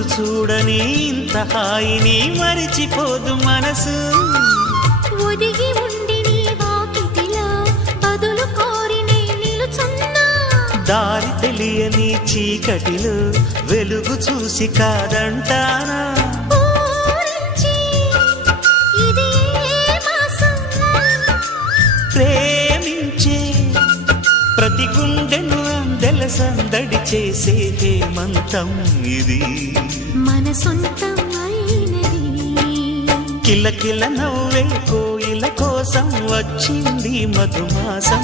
రోజు చూడని ఇంత హాయిని మరిచిపోదు మనసు. ఒదిగి ఉండి నీ వాకిటిలో బదులు కోరి నే నిలుచున్నా. దారి తెలియని చీకటిలో వెలుగు చూసి కాదంటానా. ఊరించి ఇది ఏ మాసం? ప్రేమించే ప్రతి గుండెను అందెల సందడి చేసే హేమంతం ఇది. మన సొంతం అయినది. కిలకిల నవ్వే కోయిల కోసం వచ్చింది మధుమాసం.